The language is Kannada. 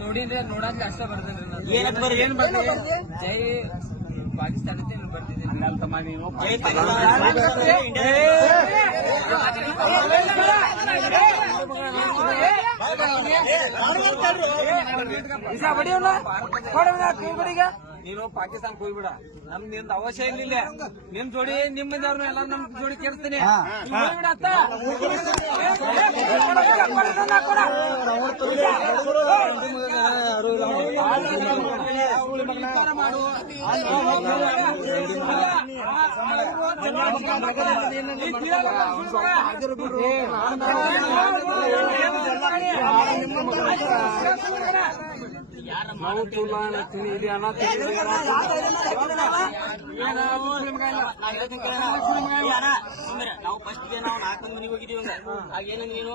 ನೋಡಿದ್ರೆ ನೋಡಾಕ ಅಷ್ಟ ಬರ್ತೇನ್ರಿ ಏನ್ ಬರ್ತದೆ ಜೈ ಪಾಕಿಸ್ತಾನ ಬರ್ತಿದ್ದೀನಿ ನೀನು ಪಾಕಿಸ್ತಾನಕ್ಕೆ ಹೋಗ್ಬಿಡ ನಮ್ದು ನಿಂದ ಅವಶ್ಯ ಇಲ್ಲ ನಿಮ್ ಜೋಡಿ ನಿಮ್ಮಿಂದವ್ರನ್ನ ಎಲ್ಲ ನಮ್ ಜೋಡಿ ಕೇಳಿಸ್ತೀನಿ ನಾವು ಇಲ್ಲಿ ಅನ್ನ ನಾವು ಫಸ್ಟ್ ನಾವು 4 ಮಂದಿ ಹೋಗಿದೀವಿ ಆಗ ಏನಂದ್ರೆ ನೀನು